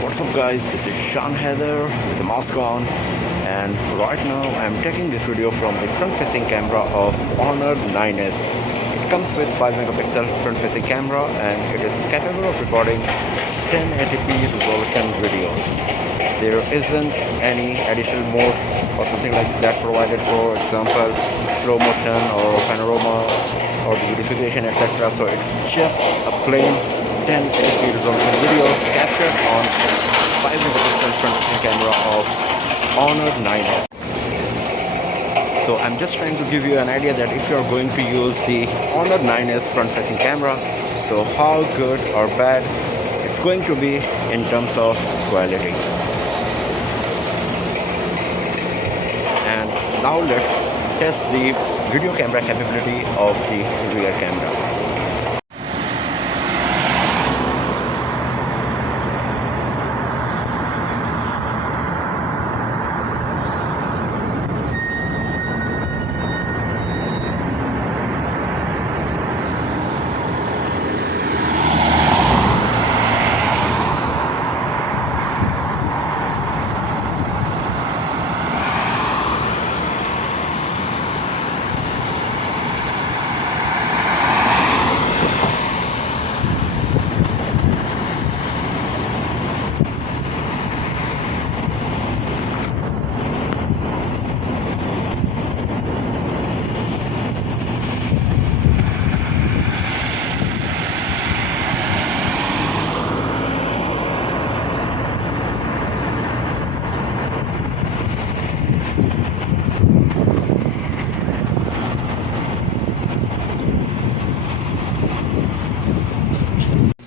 What's up guys, this is Sean Heather with a mask on, and right now I'm taking this video from the front facing camera of Honor 9S. It comes with 5 megapixel front facing camera and it is capable of recording 1080p resolution videos. There isn't any additional modes or something like that provided, for example slow motion or panorama or beautification, etc. So it's just a plain 1080p resolution videos captured on 5 megapixel front-facing camera of Honor 9S. So I'm just trying to give you an idea that if you're going to use the Honor 9S front-facing camera, so how good or bad it's going to be in terms of quality. And now let's test the video camera capability of the rear camera.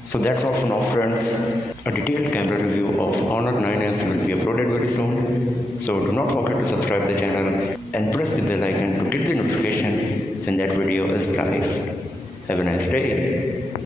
So that's all for now friends. A detailed camera review of Honor 9S will be uploaded very soon. So do not forget to subscribe the channel and press the bell icon to get the notification when that video is live. Have a nice day.